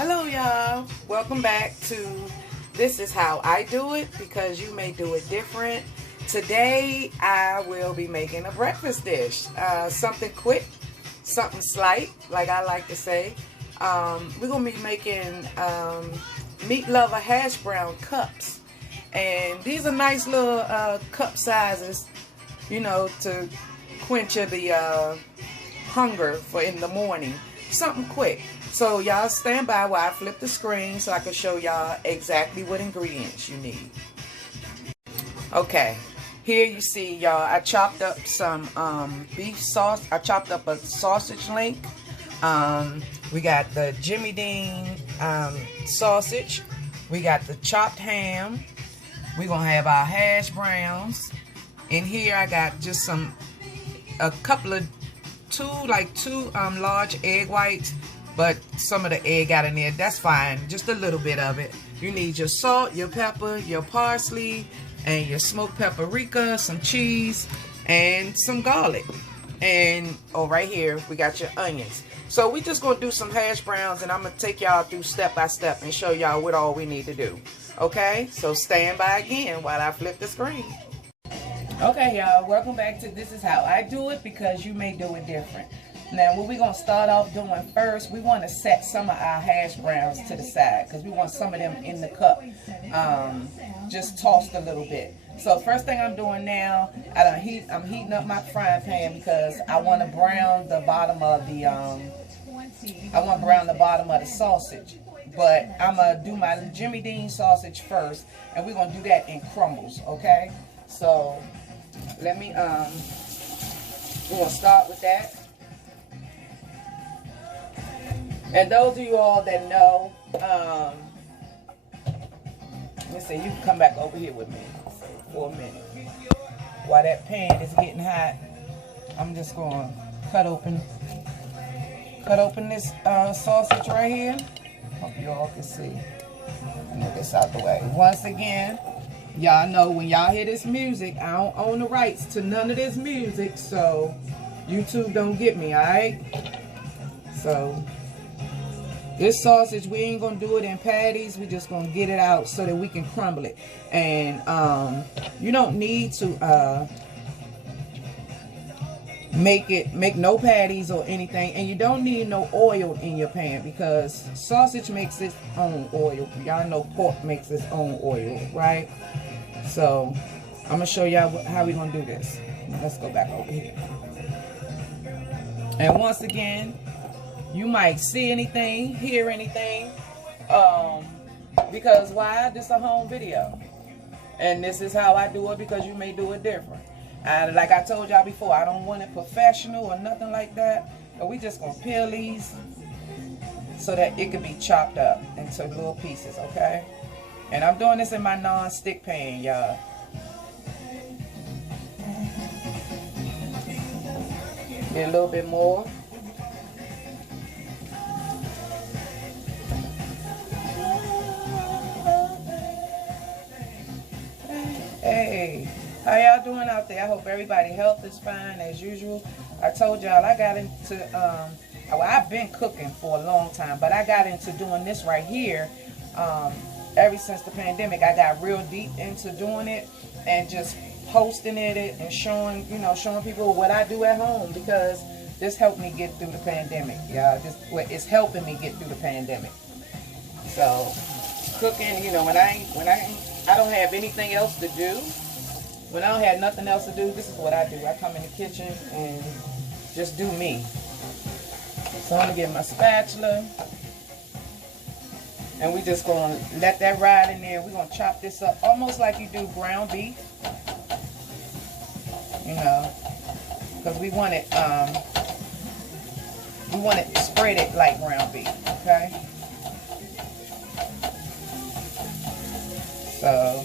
Hello y'all, welcome back to This Is How I Do It, because you may do it different. Today I will be making a breakfast dish, something quick, something slight, like I like to say. We're going to be making meat lover hash brown cups, and these are nice little cup sizes, you know, to quench the hunger for in the morning. Something quick. So y'all stand by while I flip the screen so I can show y'all exactly what ingredients you need. Okay, here you see y'all, I chopped up some beef sauce. I chopped up a sausage link. We got the Jimmy Dean sausage. We got the chopped ham. We're gonna have our hash browns. In here I got just two large egg whites, but some of the egg got in there. That's fine, just a little bit of it. You need your salt, your pepper, your parsley, and your smoked paprika, some cheese, and some garlic. And right here we got your onions. So we just gonna do some hash browns, and I'm gonna take y'all through step by step and show y'all what all we need to do. Okay, so stand by again while I flip the screen. Okay y'all, welcome back to This Is How I Do It, because you may do it different. Now what we're going to start off doing first, we want to set some of our hash browns to the side, because we want some of them in the cup just tossed a little bit. So first thing I'm doing now, I'm heating up my frying pan because I want to brown the bottom of the sausage. But I'm going to do my Jimmy Dean sausage first, and we're going to do that in crumbles, okay? So let me we're gonna start with that. And those of you all that know, let me see, you can come back over here with me for a minute. While that pan is getting hot, I'm just gonna cut open this sausage right here. Hope you all can see. Move this out the way. Once again, y'all know when y'all hear this music, I don't own the rights to none of this music, so YouTube don't get me, alright? So this sausage, we ain't gonna do it in patties. We just gonna get it out so that we can crumble it. And you don't need to make no patties or anything, and you don't need no oil in your pan, because sausage makes its own oil. Y'all know pork makes its own oil, right? So I'm gonna show y'all how we're gonna do this. Let's go back over here. And once again, you might see anything, hear anything, because why? This is a home video, and this is how I do it, because you may do it different. Like I told y'all before, I don't want it professional or nothing like that, but we just gonna peel these so that it can be chopped up into little pieces, okay? And I'm doing this in my non-stick pan, y'all. Get a little bit more. Hey, how y'all doing out there? I hope everybody's health is fine as usual. I told y'all I got into, well, I've been cooking for a long time, but I got into doing this right here. Ever since the pandemic, I got real deep into doing it and just posting it and showing people what I do at home, because this helped me get through the pandemic. Yeah, it's helping me get through the pandemic. So cooking, when I don't have anything else to do, when I don't have nothing else to do, this is what I do. I come in the kitchen and just do me. So I'm gonna get my spatula. And we just gonna let that ride in there. We're gonna chop this up almost like you do ground beef. Because we want it spread it like ground beef, okay? So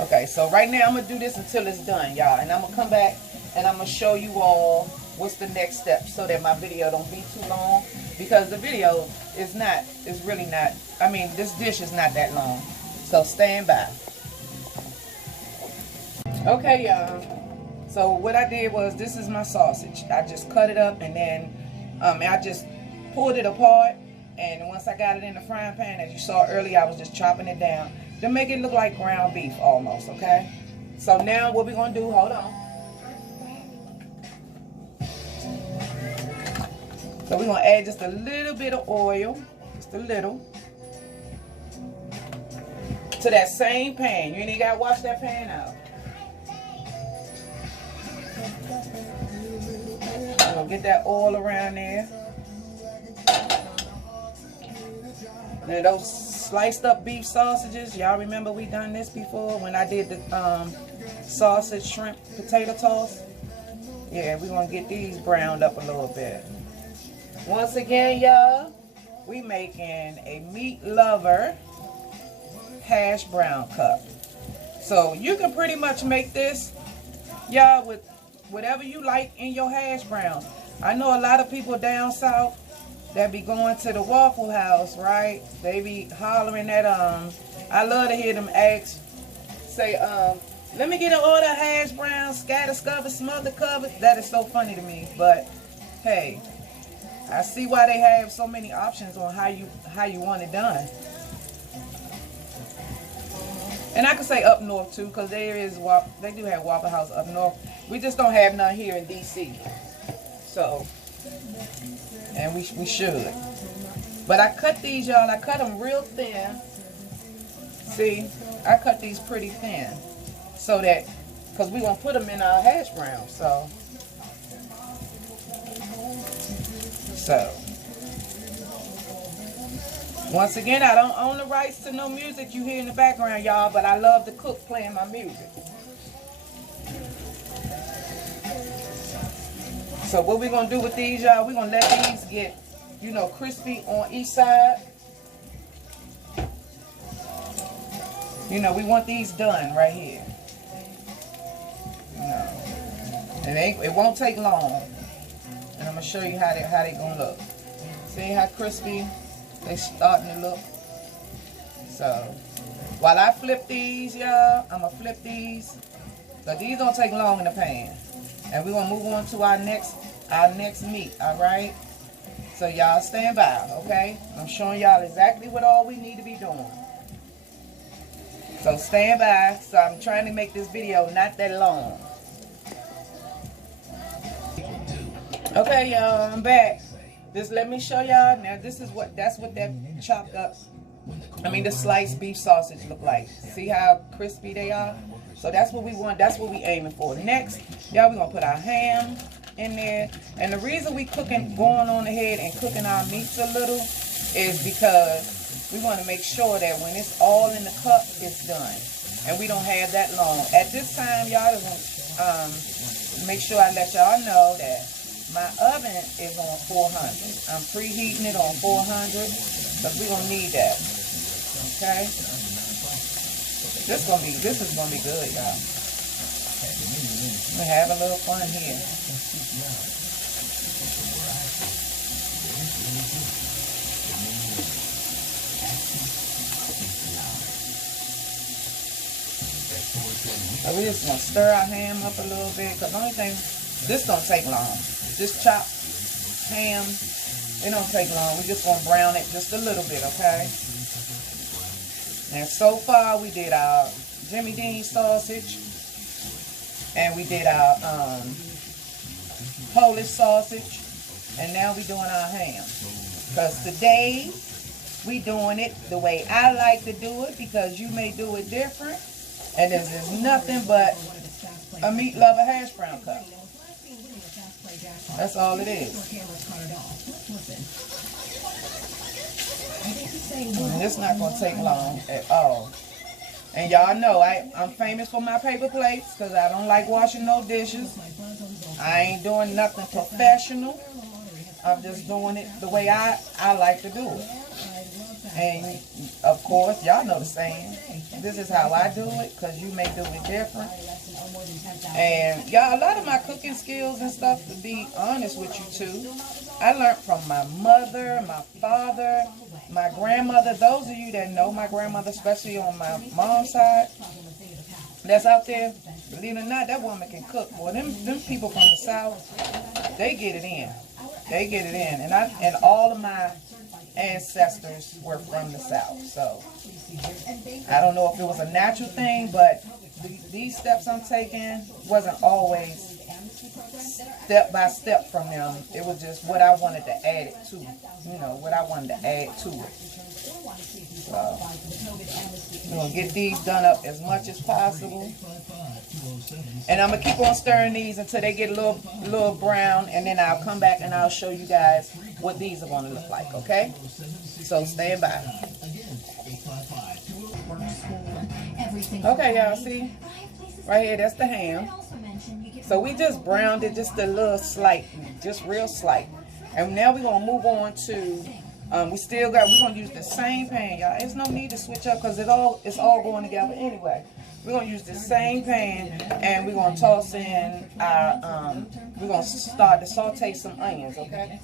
okay, so right now I'm gonna do this until it's done, y'all, and I'm gonna come back and I'm gonna show you all what's the next step, so that my video don't be too long, because the video is really not, this dish is not that long. So stand by. Okay, y'all. So what I did was, this is my sausage. I just cut it up, and then I just pulled it apart, and once I got it in the frying pan, as you saw earlier, I was just chopping it down to make it look like ground beef almost, okay? So now what we're gonna do, hold on. So we're gonna add just a little bit of oil, just a little, to that same pan. You ain't gotta wash that pan out. I'm gonna get that oil around there. Now those sliced up beef sausages, y'all remember we done this before when I did the sausage, shrimp, potato toss? Yeah, we're gonna get these browned up a little bit. Once again, y'all, we making a meat lover hash brown cup. So you can pretty much make this, y'all, with whatever you like in your hash browns. I know a lot of people down south that be going to the Waffle House, right? They be hollering at I love to hear them ask, say, let me get an order of hash browns, scatter covered, smother covered. That is so funny to me. But hey, I see why they have so many options on how you want it done. And I could say up north too, because they do have Waffle House up north. We just don't have none here in DC. So, and we should. But I cut these, y'all. I cut them real thin. See, I cut these pretty thin, so that, because we gonna put them in our hash brown. So once again, I don't own the rights to no music you hear in the background, y'all, but I love to cook playing my music. So what we're going to do with these, y'all, we're going to let these get, you know, crispy on each side. You know, we want these done right here. And it won't take long. And I'm going to show you how they going to look. See how crispy they starting to look? So, while I flip these, y'all, I'm going to flip these. So these don't take long in the pan. And we're going to move on to our next meat, all right? So y'all stand by, okay? I'm showing y'all exactly what all we need to be doing. So stand by. So I'm trying to make this video not that long. Okay, y'all, I'm back. Just let me show y'all. Now that's what that chopped up, the sliced beef sausage look like. See how crispy they are? So that's what we want. That's what we aiming for. Next, y'all, we're gonna put our ham in there. And the reason we going on ahead and cooking our meats a little is because we want to make sure that when it's all in the cup, it's done. And we don't have that long. At this time, y'all, make sure I let y'all know that my oven is on 400. I'm preheating it on 400 because we're gonna need that. Okay. This is gonna be good, y'all. We have a little fun here. So we just gonna stir our ham up a little bit, because the only thing, this don't take long. This chopped ham, it don't take long. We just gonna brown it just a little bit, okay? And so far we did our Jimmy Dean sausage, and we did our Polish sausage, and now we doing our ham. Because today we doing it the way I like to do it, because you may do it different. And this is nothing but a meat lover hash brown cup. That's all it is. And it's not going to take long at all. And y'all know I'm famous for my paper plates, because I don't like washing no dishes. I ain't doing nothing professional. I'm just doing it the way I like to do it. And of course, y'all know the saying. This is how I do it, because you may do it different. And y'all, a lot of my cooking skills and stuff, to be honest with you too, I learned from my mother, my father, my grandmother. Those of you that know my grandmother, especially on my mom's side, that's out there, believe it or not, that woman can cook. Boy, them people from the South, they get it in. They get it in. And all of my ancestors were from the South. So I don't know if it was a natural thing, but these steps I'm taking wasn't always step by step from them. It was just what I wanted to add it to. You know, what I wanted to add to it. So we're going to get these done up as much as possible. And I'm going to keep on stirring these until they get a little brown. And then I'll come back and I'll show you guys what these are going to look like, okay? So stand by. Okay, y'all, see? Right here, that's the ham. So we just browned it just a little slight, just real slight. And now we're going to move on to, we're going to use the same pan, y'all. There's no need to switch up because it's all going together anyway. We're going to use the same pan and we're going to toss in our, we're going to start to saute some onions, okay?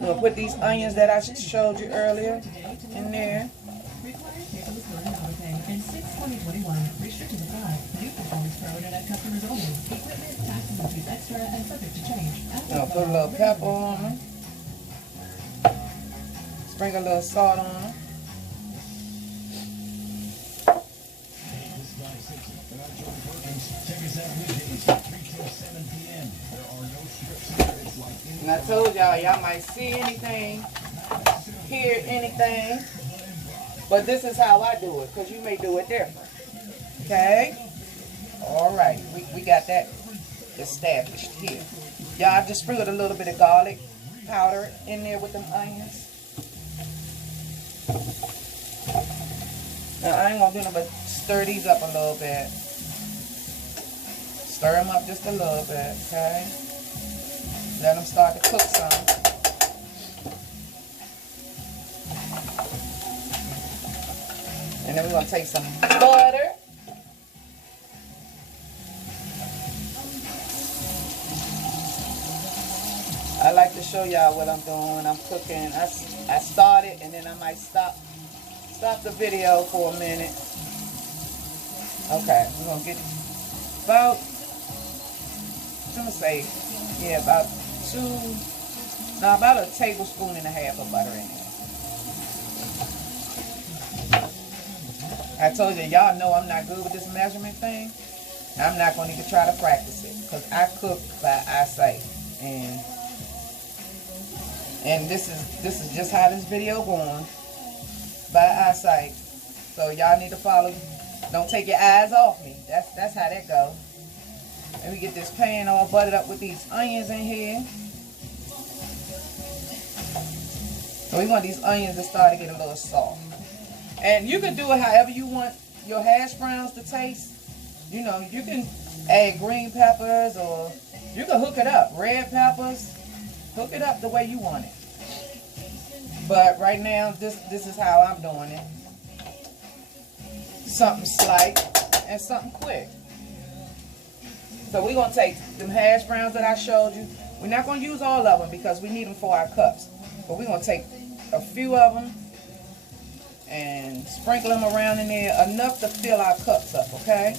We're going to put these onions that I showed you earlier in there. I'll put a little pepper on them. Sprinkle a little salt on them. And I told y'all might see anything, hear anything, but this is how I do it, because you may do it different. Okay? Alright, we got that established here. Y'all, I just sprinkled a little bit of garlic powder in there with them onions. Now, I ain't going to do nothing but stir these up a little bit. Stir them up just a little bit, okay? Let them start to cook some. And then we're going to take some butter. I like to show y'all what I'm doing when I'm cooking. I start it and then I might stop the video for a minute. Okay, we're going to get about, I'm going to say, yeah, about about a tablespoon and a half of butter in there. I told you, y'all know I'm not good with this measurement thing. I'm not going to even try to practice it because I cook by eyesight. And this is just how this video going, by eyesight. So y'all need to follow. Don't take your eyes off me. That's how that goes. And we get this pan all buttered up with these onions in here. So we want these onions to start to get a little soft. And you can do it however you want your hash browns to taste. You know, you can add green peppers or you can hook it up. Red peppers. Hook it up the way you want it. But right now, this is how I'm doing it. Something slight and something quick. So we're going to take them hash browns that I showed you. We're not going to use all of them because we need them for our cups. But we're going to take a few of them and sprinkle them around in there, enough to fill our cups up, okay?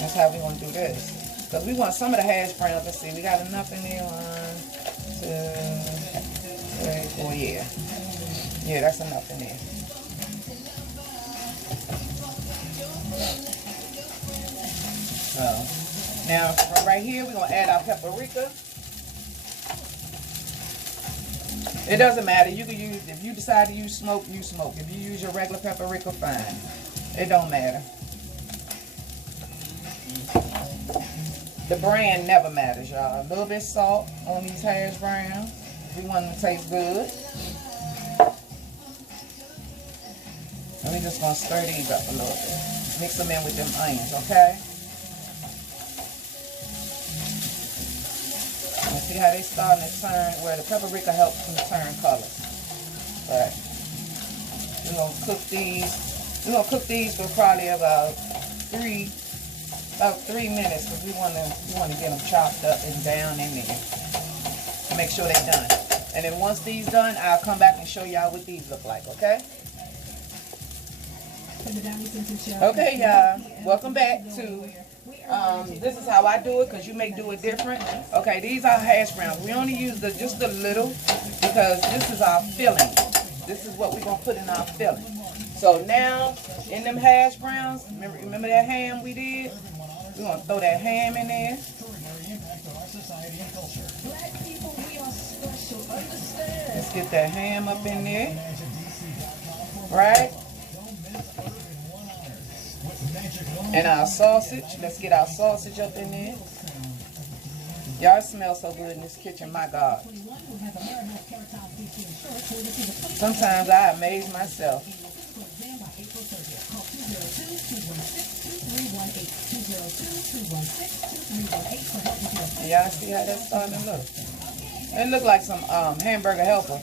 That's how we're going to do this. Because we want some of the hash browns. Let's see, we got enough in there. 1, 2, 3, 4, yeah. Yeah, that's enough in there. So, now, from right here, we're going to add our paprika. It doesn't matter. You can use, if you decide to use smoke, you smoke. If you use your regular paprika, fine. It don't matter. The brand never matters, y'all. A little bit of salt on these hash browns. We want them to taste good. And we're just going to stir these up a little bit. Mix them in with them onions, okay? And see how they starting to turn, where the paprika helps them turn colors. But we're going to cook these. We're going to cook these for probably about 3 minutes because we want to get them chopped up and down in there. Make sure they're done. And then once these done, I'll come back and show y'all what these look like, okay? Okay, y'all. Welcome back to, this is how I do it, because you may do it different. Okay, these are hash browns. We only use just a little because this is our filling. This is what we're going to put in our filling. So now, in them hash browns, remember that ham we did? We're going to throw that ham in there. Let's get that ham up in there. Right? And our sausage. Let's get our sausage up in there. Y'all smell so good in this kitchen, my God. Sometimes I amaze myself. Y'all see how that's starting to look? It look like some hamburger helper.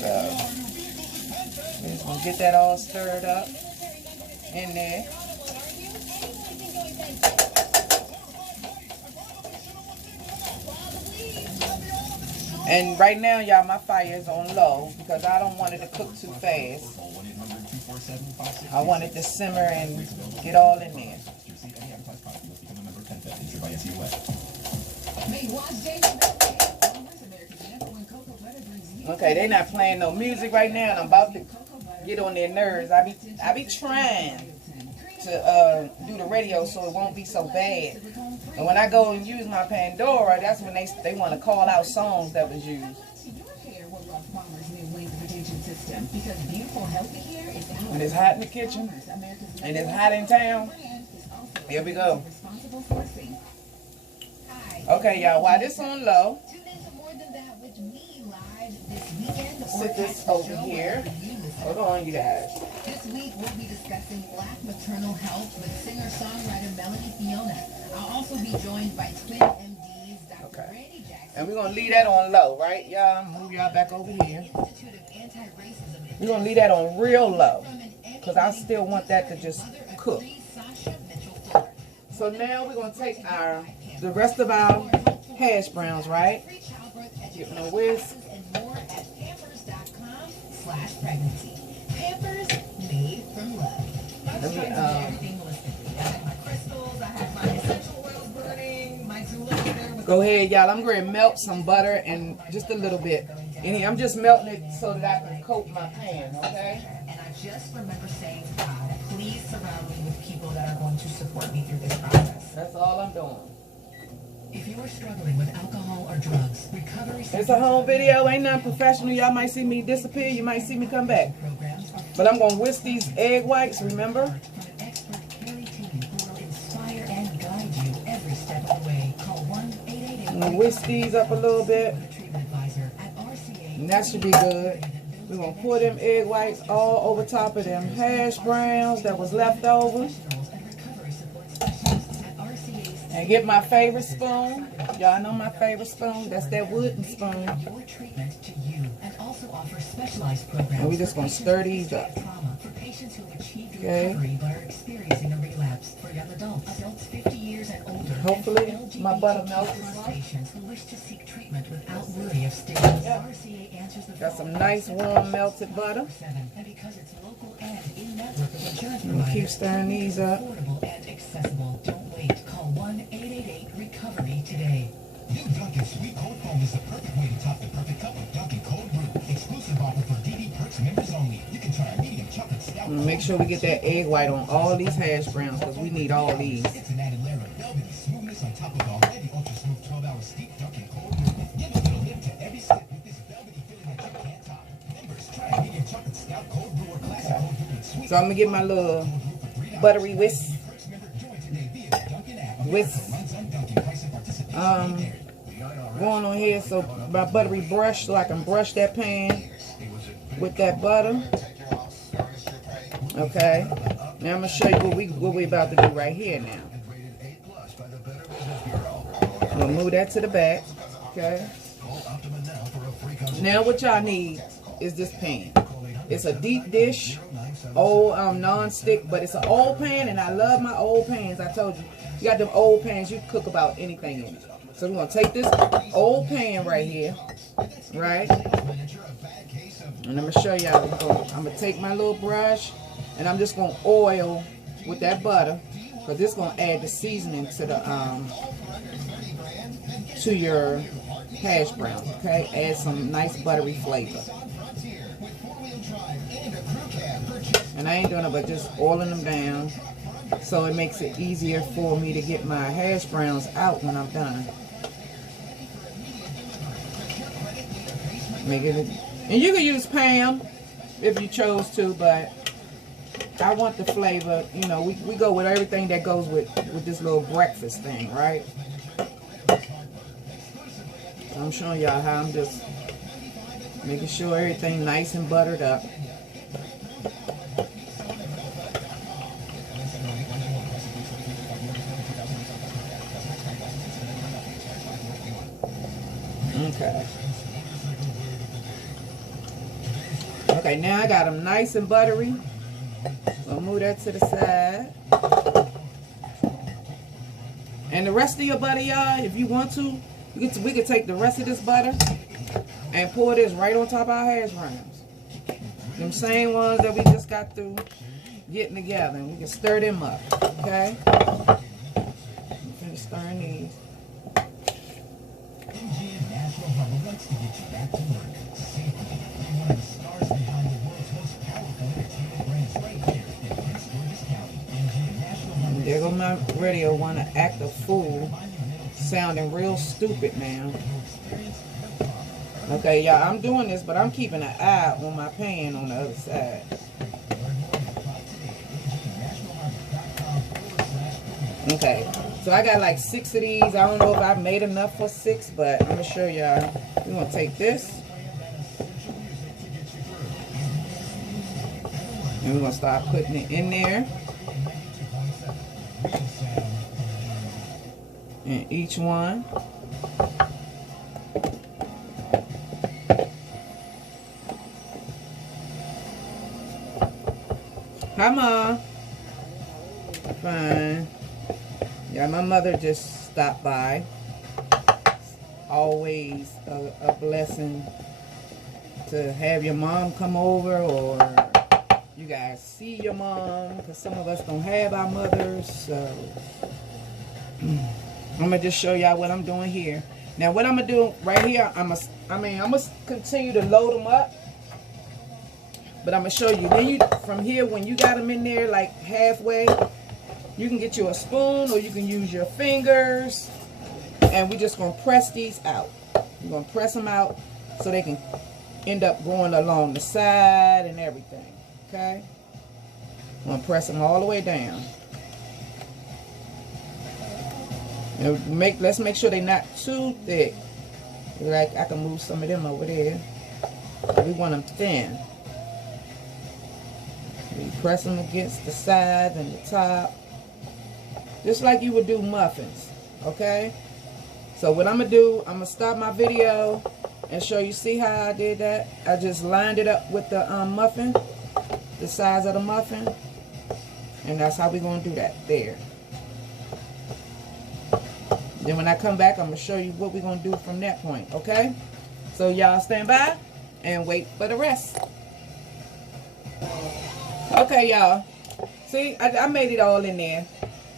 So, we're just gonna get that all stirred up in there. And right now, y'all, my fire is on low because I don't want it to cook too fast. I want it to simmer and get all in there. Okay, they're not playing no music right now, and I'm about to get on their nerves. I be trying to do the radio so it won't be so bad. And when I go and use my Pandora, that's when they want to call out songs that was used. And it's hot in the kitchen, and it's hot in town. Here we go. Okay, y'all, while this on low, sit this over here. Hold on, you guys. This week we'll be discussing Black maternal health with singer-songwriter Melanie Fiona. I'll also be joined by twin MDs, Dr. Randy Jackson. And we're going to leave that on low, right? Y'all, move y'all back over here. We're going to leave that on real low because I still want that to just cook. So now we're going to take the rest of our hash browns, right? Give them a whisk. Pampers.com/pregnancy. Pampers made from love. Let me, I have my crystals, I have my essential oils burning, my Zulip. Go ahead, y'all. I'm going to melt some butter and just a little bit. And I'm just melting it so that I can coat my pan, okay? And I just remember saying, God, please surround me with people that are going to support me through this process. That's all I'm doing. If you are struggling with alcohol or drugs, recovery... It's a home video. Ain't nothing professional. Y'all might see me disappear. You might see me come back. But I'm going to whisk these egg whites, remember? From an expert Carrie team who will inspire and guide you every step of the way. Call 1-888... I'm going to whisk these up a little bit. And that should be good. We're going to pour them egg whites all over top of them hash browns that was left over. And get my favorite spoon. Y'all know my favorite spoon. That's that wooden spoon. And we're just going to stir these up. Okay. Hopefully my butter melts. Got some nice warm melted butter. I'm going to keep stirring these up. Call 1-888-RECOVERY today. New Dunkin' Sweet Cold Foam is the perfect way to top the perfect cup of Dunkin' Cold Brew. Exclusive offer for DD Perks members only. You can try a medium chocolate stout. Make sure we get that egg white on all these hash browns because we need all these. It's an added layer of velvety smoothness on top of already ultra smooth 12-hour steep Dunkin' Cold Brew. Give a little lip to every sip with this velvety feeling that you can't top. Members, try a medium chocolate stout Cold Brew or classic Cold Brew with sweet. So I'm gonna get my little buttery whisk. Going on here so my buttery brush so I can brush that pan with that butter. Okay, now I'm gonna show you what we about to do right here now. I'm gonna move that to the back. Okay, now what y'all need is this pan. It's a deep dish, old non-stick, but it's an old pan, and I love my old pans. I told you, you got them old pans, you can cook about anything in it. So we're going to take this old pan right here, right? And I'm gonna show y'all. I'm gonna take my little brush and I'm just gonna oil with that butter, because this is gonna add the seasoning to the to your hash browns. Okay, add some nice buttery flavor. And I ain't doing it but just oiling them down, so it makes it easier for me to get my hash browns out when I'm done. Make it, and you can use Pam if you chose to, but I want the flavor. You know, we go with everything that goes with this little breakfast thing, right? So I'm showing y'all how I'm just making sure everything nice and buttered up. Okay. Okay, now I got them nice and buttery. We'll move that to the side. And the rest of your butter, y'all, if you want to, we could take the rest of this butter and pour this right on top of our hash browns. Them same ones that we just got through getting together. And we can stir them up, okay? I'm finna stirring these. There go my radio want to act a fool, sounding real stupid now. Okay, y'all, I'm doing this, but I'm keeping an eye on my pan on the other side. Okay, so I got like 6 of these. I don't know if I made enough for 6, but I'm gonna show y'all. We're gonna take this and we're gonna start putting it in there. And each one. Come on. Fine. Yeah, my mother just stopped by. Always a blessing to have your mom come over, or you guys see your mom, because some of us don't have our mothers. So I'm gonna just show y'all what I'm doing here. Now what I'm gonna do right here, I'm gonna continue to load them up, but I'm gonna show you. Then from here, when you got them in there like halfway, you can get you a spoon or you can use your fingers, and we're just gonna press these out. We're gonna press them out so they can end up going along the side and everything. Okay, I'm gonna press them all the way down. And let's make sure they're not too thick. Like I can move some of them over there. We want them thin. You press them against the sides and the top, just like you would do muffins. Okay. So what I'm gonna do, I'm gonna stop my video and show you. See how I did that? I just lined it up with the muffin, the size of the muffin, and that's how we're gonna do that there. Then when I come back, I'm going to show you what we're going to do from that point, okay? So y'all stand by and wait for the rest. Okay, y'all. See, I made it all in there.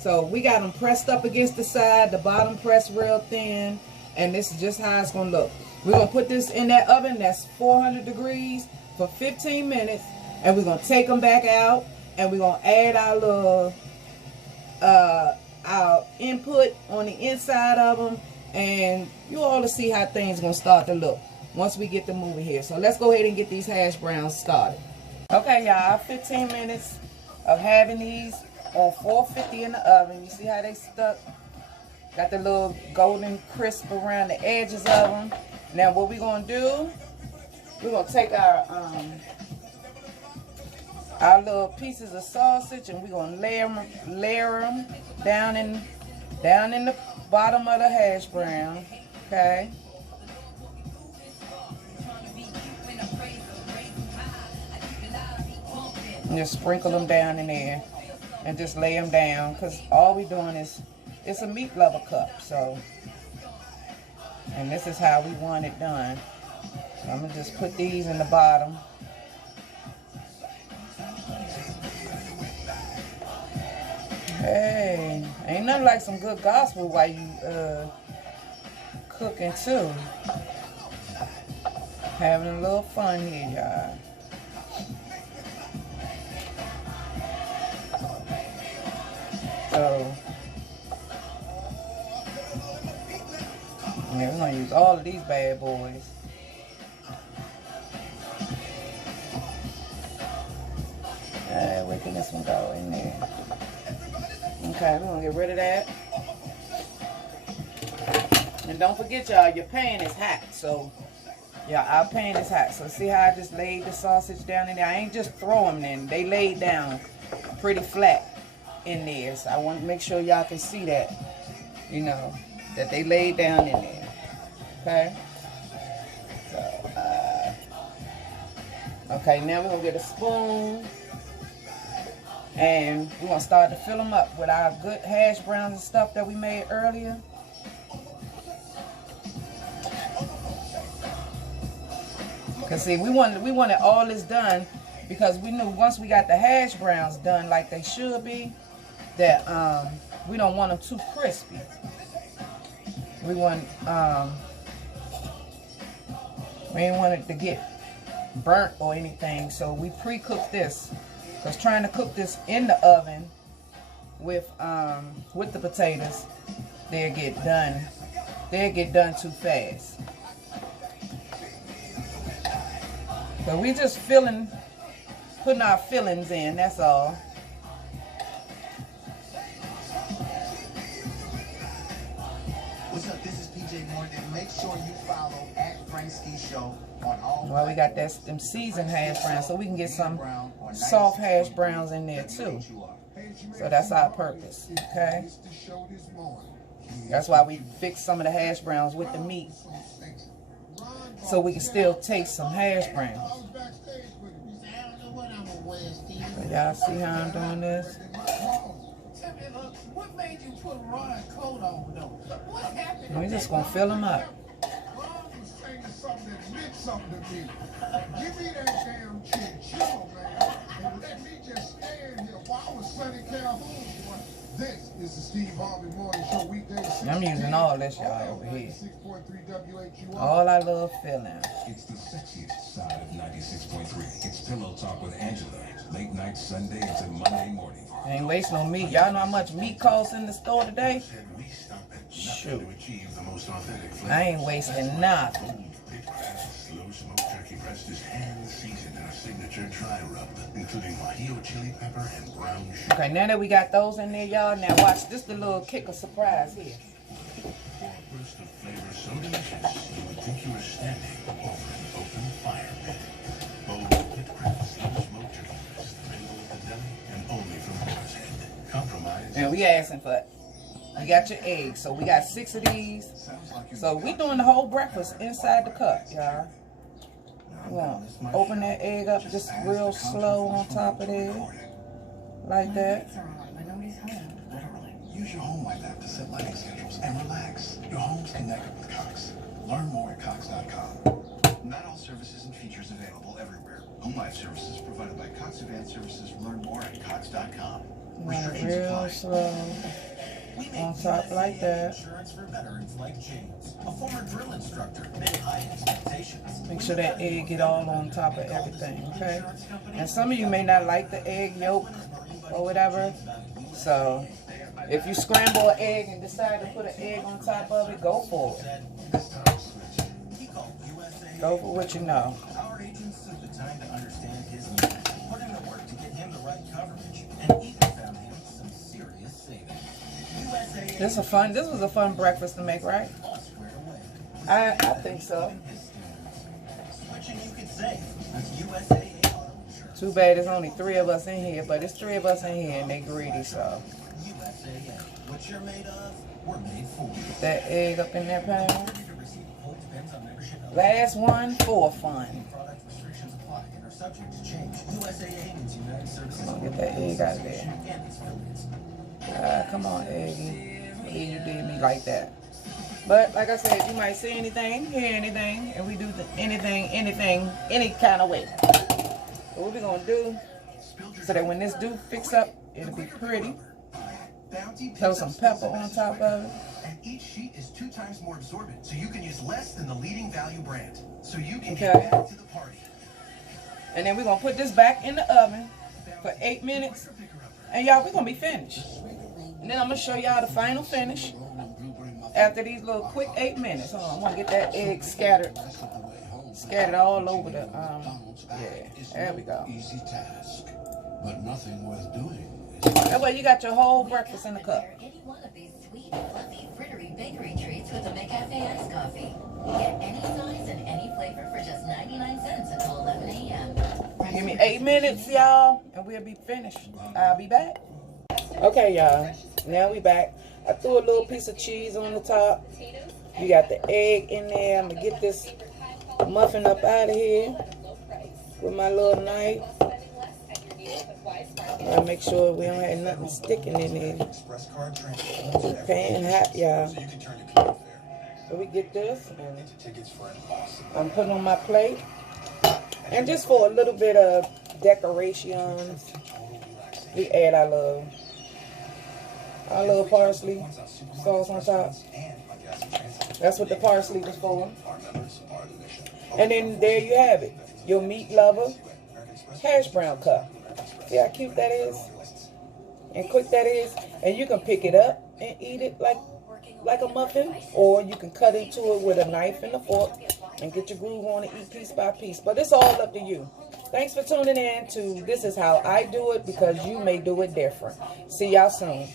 So we got them pressed up against the side, the bottom pressed real thin, and this is just how it's going to look. We're going to put this in that oven that's 400 degrees for 15 minutes, and we're going to take them back out, and we're going to add our little our input on the inside of them, and you all to see how things gonna start to look once we get them moving here. So let's go ahead and get these hash browns started. Okay, y'all, 15 minutes of having these on 450 in the oven. You see how they stuck? Got the little golden crisp around the edges of them. Now what we're gonna do, we're gonna take our little pieces of sausage, and we're gonna layer them down in the bottom of the hash brown. Okay. And just sprinkle them down in there and just lay them down, because all we're doing is, it's a meat lover cup. So, and this is how we want it done. So I'm gonna just put these in the bottom. Hey, ain't nothing like some good gospel while you cooking too. Having a little fun here, y'all. So, yeah, we're gonna use all of these bad boys. Where can this one go in there? Okay, we're gonna get rid of that. And don't forget, y'all, your pan is hot. So, yeah, our pan is hot. So, see how I just laid the sausage down in there? I ain't just throw them in. They laid down pretty flat in there. So, I want to make sure y'all can see that, you know, that they laid down in there. Okay? So, okay, now we're going to get a spoon. And we're going to start to fill them up with our good hash browns and stuff that we made earlier. Because see, we wanted all this done because we knew once we got the hash browns done like they should be, that we don't want them too crispy. We didn't want it to get burnt or anything, so we pre-cooked this. Because trying to cook this in the oven with the potatoes, they'll get done too fast. So we just putting our fillings in, that's all. What's up, this is PJ Morgan. Make sure you follow @FrankSkiShow on all. Well, we got them seasoned hash browns, so we can get some soft hash browns in there too. So that's our purpose, okay? That's why we fixed some of the hash browns with the meat, so we can still taste some hash browns. So y'all see how I'm doing this? What made you put Ron's coat on though? What happened? We're just gonna fill them up. Ron was saying something that meant something to me. Give me that damn chinchilla, man, and let me just stand here while I was Sunny Calhoun. This is the Steve Harvey Morning Show weekdays. I'm using all this, y'all, over here. All our little fillings. It's the sexiest side of 96.3. It's Pillow Talk with Angela. Late night Sunday until Monday morning. Ain't wasting no meat. Y'all know how much meat costs in the store today? Shoot. I ain't wasting nothing. Slow smoked turkey breast is hand seasoned in a signature dry rub, including Guajillo chili pepper and brown sugar. Okay, now that we got those in there, y'all, now watch this, the little kicker surprise here. For a burst of flavor so delicious, you would think you were standing over an open fire pit. Bold pit crust, slow smoked turkey breast, the middle of the deli, and only from Boar's Head. Compromise. And we asking for it. You got your eggs. So we got 6 of these. So we doing the whole breakfast inside the cup, y'all. We're gonna open that egg up just real slow on top of there. Like that. Use your home like that to set lighting schedules and relax. Your home's connected with Cox. Learn more at Cox.com. Not all services and features available everywhere. Home life services provided by Cox Advanced Services. Learn more at Cox.com. Restrictions apply. Slow. On top like that. Insurance for veterans like James, a former drill instructor, made high expectations. Make sure that egg get all on top of everything, okay? And some of you may not like the egg yolk or whatever. So if you scramble an egg and decide to put an egg on top of it, go for it. Go for what you know. Our agents took the time to understand his needs, put in the work to get him the right coverage, and even found him some serious savings. This was a fun breakfast to make, right? I think so. Too bad there's only 3 of us in here, but it's 3 of us in here and they greedy, so. Get that egg up in that pan. Last one for fun. Get that egg out of there. Come on, Eggy. You did me like that. But like I said, you might see anything, hear anything, and we do anything, any kind of way. So what we're gonna do, so that when this do fix up, it'll be pretty. Bounty Throw picks some up pepper spills on and top messes of it. and each sheet is 2 times more absorbent, so you can use less than the leading value brand. So you can Okay. get back to the party. And then we're going to put this back in the oven for 8 minutes. And y'all, we're going to be finished. And then I'm going to show y'all the final finish after these little quick 8 minutes. Hold on, I'm going to get that egg scattered all over the, yeah, there we go. Easy task, but nothing worth doing. That way you got your whole breakfast in the cup. Any one of these sweet, fluffy, frittery bakery treats with a McCafe iced coffee. Get any size and any flavor for just 99 cents until 11 a.m. Give me 8 minutes, y'all, and we'll be finished. I'll be back. Okay, y'all, now we back. I threw a little piece of cheese on the top. You got the egg in there. I'm going to get this muffin up out of here with my little knife. I'll make sure we don't have nothing sticking in there. Pan hot, y'all. So we get this, and I'm putting on my plate. And just for a little bit of decorations, we add our little parsley sauce on top. That's what the parsley was for. And then there you have it. Your meat lover Hashbrown Cup. See how cute that is? And quick that is? And you can pick it up and eat it like a muffin. Or you can cut into it with a knife and a fork and get your groove on and eat piece by piece. But it's all up to you. Thanks for tuning in to This Is How I Do It, because you may do it different. See y'all soon.